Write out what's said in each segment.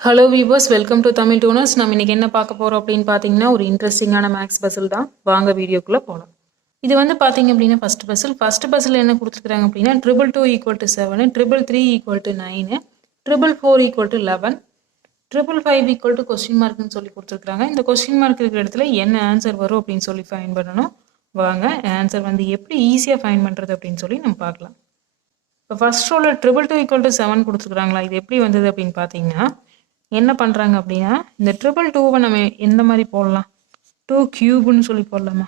Hello viewers, welcome to Tamil tuners. நம்ம இன்னைக்கு என்ன பார்க்க போறோம் அப்படின்னு பார்த்தீங்கன்னா, ஒரு இன்ட்ரெஸ்டிங்கான மேக்ஸ் பசில் தான். வாங்க வீடியோக்குள்ள போகலாம். இது வந்து பார்த்தீங்க அப்படின்னா ஃபர்ஸ்ட் பசில் என்ன கொடுத்துருக்காங்க அப்படின்னா 222 = 7, 333 = 9, 444 = 11, 555 = கொஸ்டின் மார்க்னு சொல்லி கொடுத்துருக்காங்க. இந்த கொஸ்டின் மார்க் இருக்கிற இடத்துல என்ன ஆன்சர் வரும் அப்படின்னு சொல்லி ஃபைன் பண்ணணும். வாங்க ஆன்சர் வந்து எப்படி ஈஸியாக ஃபைன் பண்ணுறது அப்படின்னு சொல்லி நம்ம பார்க்கலாம். இப்போ ஃபர்ஸ்ட் ரோல 222 = 7 கொடுத்துருக்காங்களா, இது எப்படி வந்தது அப்படின்னு பார்த்தீங்கன்னா என்ன பண்ணுறாங்க அப்படின்னா இந்த 222 நம்ம எந்த மாதிரி போடலாம், 2 கியூப்னு சொல்லி போடலாமா.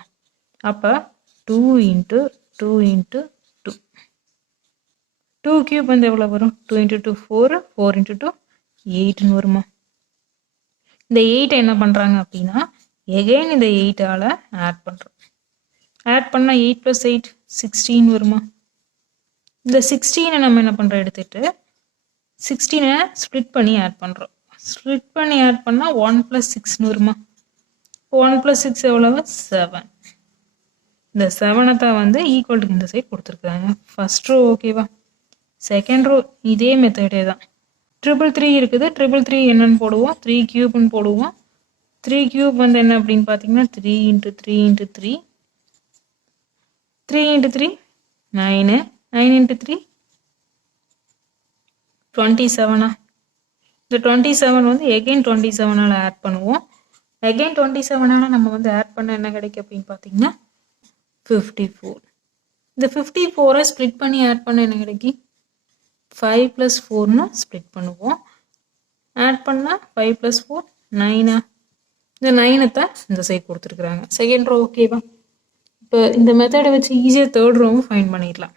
அப்போ 2 × 2 × 2 2 கியூப் வந்து எவ்வளோ வரும், 2 × 2 4, 4 × 2 8ன்னு வருமா. இந்த 8 என்ன பண்ணுறாங்க அப்படின்னா எகெயின் இந்த 8ஆல் ஆட் பண்ணுறோம். ஆட் பண்ணால் 8 + 8 16 வருமா. இந்த 16 நம்ம என்ன பண்ணுறோம், எடுத்துகிட்டு 16 ஸ்ப்ளிட் பண்ணி ஆட் பண்ணுறோம். ஸ்ப்ளிட் பண்ணி ஆட் பண்ணால் 1 + 6ன்னு வருமா. 1 + 6 எவ்வளவு, 7. இந்த 7 தான் வந்து ஈக்குவல்ட்டுக்கு இந்த சைட் கொடுத்துருக்காங்க. ஃபர்ஸ்ட் ரோ ஓகேவா. செகண்ட் ரோ இதே மெத்தடே தான். 333 இருக்குது, 333 என்னன்னு போடுவோம், 3 கியூப்னு போடுவோம். 3 கியூப் வந்து என்ன அப்படின்னு பார்த்தீங்கன்னா 3 × 3 × 3 3 × 3 9, 9 × 3 27. இந்த 27 வந்து எகெயின் 27ஆல் ஆட் பண்ணுவோம். எகெயின் 27ஆல் நம்ம வந்து ஆட் பண்ண என்ன கிடைக்கும் அப்படின்னு பார்த்தீங்கன்னா 54. இந்த 54 ஸ்ப்ளிட் பண்ணி ஆட் பண்ண என்ன கிடைக்கும், 5 + 4ன்னு ஸ்ப்ளிட் பண்ணுவோம். ஆட் பண்ணால் 5 + 4 9. இந்த 9 தான் இந்த சைட் கொடுத்துருக்குறாங்க. செகண்ட் ரோ ஓகேவா. இப்போ இந்த மெத்தடை வச்சு ஈஸியாக தேர்ட் ரோவும் ஃபைன் பண்ணிடலாம்.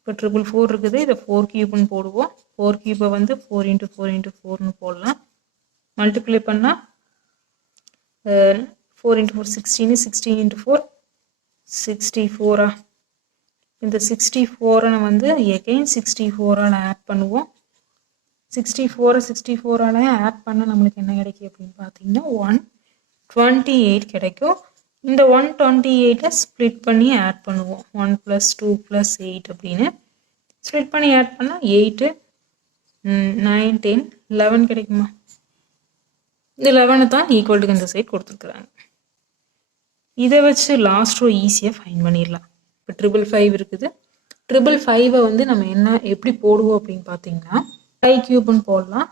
இப்போ 444 இருக்குது, இதை 4 கியூப்னு போடுவோம். 4 கியூப்பை வந்து 4 × 4 × 4ன்னு போடலாம். மல்டிப்ளை பண்ணால் 4 × 4 16, 16 × 4 64. இந்த 64 வந்து எகெயின் 64ஆல் ஆட் பண்ணுவோம். 64ஆல் ஆட் பண்ண நம்மளுக்கு என்ன கிடைக்கும் அப்படின்னு பார்த்தீங்கன்னா 128 கிடைக்கும். இந்த 128 ஸ்ப்ளிட் பண்ணி ஆட் பண்ணுவோம். 1 + 2 + 8 அப்படின்னு ஸ்ப்ளிட் பண்ணி ஆட் பண்ணால் 8, 9, 10, 11 கிடைக்குமா. இந்த 11 தான் ஈக்குவல்ட்டுக்கு இந்த சைட் கொடுத்துருக்குறாங்க. இதை வச்சு லாஸ்ட் ரோ ஈஸியாக ஃபைன் பண்ணிடலாம். இப்போ 555 இருக்குது. 555 வந்து நம்ம எப்படி போடுவோம் அப்படின்னு பார்த்தீங்கன்னா 5 கியூப்னு போடலாம்.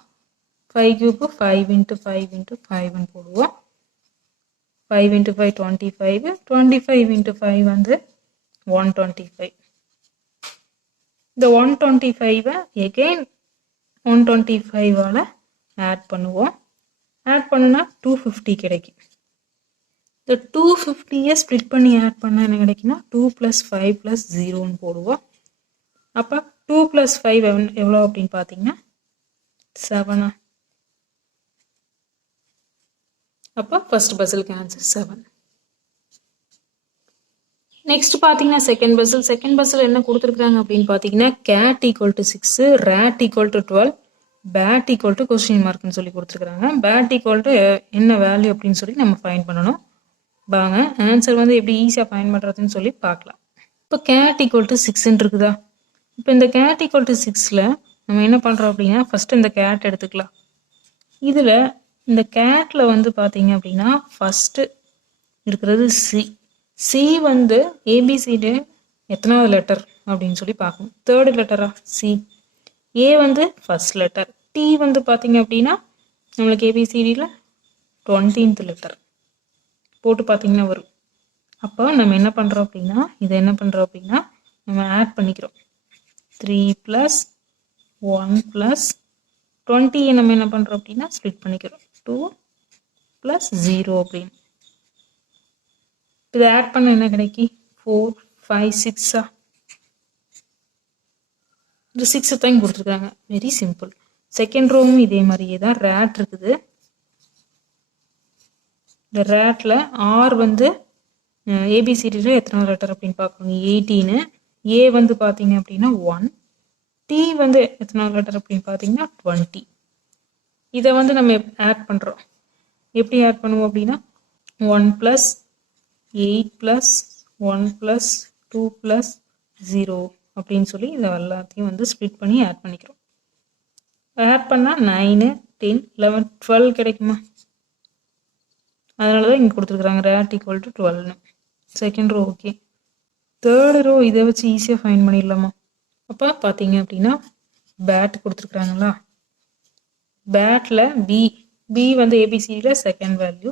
5 கியூப்பு 5 × 5 × 5ன்னு போடுவோம். 5 × 5 25, 25 × 5 வந்து 125. இந்த 125 எகெயின் 125ஆல் ஆட் பண்ணுவோம். ஆட் பண்ணுனா 250 கிடைக்கும். இந்த 250 ஸ்ப்ளிட் பண்ணி ஆட் பண்ணால் என்ன கிடைக்குன்னா 2 + 5 + 0ன்னு போடுவோம். அப்போ 2 + 5 எவ்வளோ அப்படின்னு பார்த்தீங்கன்னா 7. அப்போ ஃபர்ஸ்ட் பசிலுக்கு ஆன்சர் 7. நெக்ஸ்ட் பார்த்தீங்கன்னா செகண்ட் பசில் என்ன கொடுத்துருக்காங்க அப்படின்னு பார்த்தீங்கன்னா cat = 6, rat = 12, bat = கொஸ்டின் மார்க்னு சொல்லி கொடுத்துருக்காங்க. bat = என்ன வேல்யூ அப்படின்னு சொல்லி நம்ம ஃபைன் பண்ணணும். வாங்க ஆன்சர் வந்து எப்படி ஈஸியாக ஃபைன் பண்ணுறதுன்னு சொல்லி பார்க்கலாம். இப்போ cat = 6ன்னு இருக்குதா. இப்போ இந்த cat = 6ல் நம்ம என்ன பண்ணுறோம் அப்படின்னா ஃபஸ்ட்டு இந்த கேட் எடுத்துக்கலாம். இதில் இந்த கேட்டில் வந்து பார்த்தீங்க அப்படின்னா ஃபஸ்ட்டு இருக்கிறது சி வந்து ஏபிசிடி எத்தனாவது லெட்டர் அப்படின்னு சொல்லி பார்க்கணும். Third லெட்டரா C. ஏ வந்து ஃபர்ஸ்ட் லெட்டர். டி வந்து பார்த்தீங்க அப்படின்னா நம்மளுக்கு ஏபிசிடியில் 20th லெட்டர் போட்டு பார்த்தீங்கன்னா வரும். அப்போ நம்ம என்ன பண்ணுறோம் அப்படின்னா நம்ம ஆட் பண்ணிக்கிறோம். 3 + 1 + 20 நம்ம என்ன பண்ணுறோம் அப்படின்னா ஸ்ப்ளிட் பண்ணிக்கிறோம். 2 + 0 அப்படின்னு இதை ஆட் பண்ண என்ன கிடைக்கி 4, 5, 6. இந்த 6 தான் கொடுத்துருக்காங்க. Very simple. செகண்ட் ரோவும் இதே மாதிரியே தான். ரேட் இருக்குது. இந்த ரேட்டில் ஆர் வந்து ஏபிசிடியில் எத்தனை லெட்டர் அப்படின்னு பார்க்கணும் 18. ஏ வந்து பார்த்தீங்க அப்படின்னா 1. டி வந்து எத்தனை லெட்டர் அப்படின்னு பார்த்தீங்கன்னா 20. இதை வந்து நம்ம ஆட் பண்ணுறோம். எப்படி ஆட் பண்ணுவோம் அப்படின்னா 1 + 8 + 1 + 2 + 0 அப்படின்னு சொல்லி இதை எல்லாத்தையும் வந்து ஸ்ப்ளிட் பண்ணி ஆட் பண்ணிக்கிறோம். ஆட் பண்ணால் 9, 10 11 12 கிடைக்குமா? அதனால தான் இங்கே கொடுத்துருக்குறாங்க rat ஈக்குவல் டு 12ன்னு. Second row okay. Third row இதை வச்சு ஈஸியாக ஃபைன் பண்ணிடலாமா? அப்போ பார்த்தீங்க அப்படின்னா பேட் கொடுத்துருக்குறாங்களா, பேட்டில் பி வந்து ஏபிசியில் செகண்ட் வேல்யூ,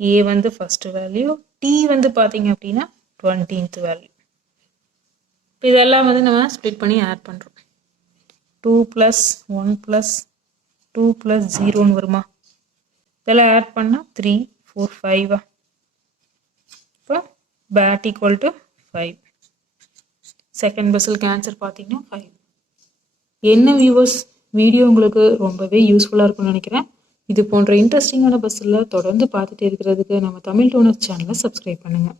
ஏ வந்து ஃபர்ஸ்ட் வேல்யூ, டி வந்து பார்த்தீங்க அப்படின்னா 20th வேல்யூ. இப்போ இதெல்லாம் வந்து நம்ம ஸ்ப்ளிட் பண்ணி ஆட் பண்ணுறோம். 2 + 1 + 2 + 0ன்னு வருமா? இதெல்லாம் ஆட் பண்ணால் 3 4 5. இப்போ பேட் ஈக்குவல் டு 5. செகண்ட் பஸ்ஸுக்கு ஆன்சர் பார்த்தீங்கன்னா 5. என்ன வியூவர்ஸ், வீடியோ உங்களுக்கு ரொம்பவே யூஸ்ஃபுல்லாக இருக்கும்னு நினைக்கிறேன். இது போன்ற இன்ட்ரெஸ்டிங்கான பஸ்ஸில் தொடர்ந்து பார்த்துட்டே இருக்கிறதுக்கு நம்ம தமிழ் டோனர்ஸ் சேனலை சப்ஸ்கிரைப் பண்ணுங்கள்.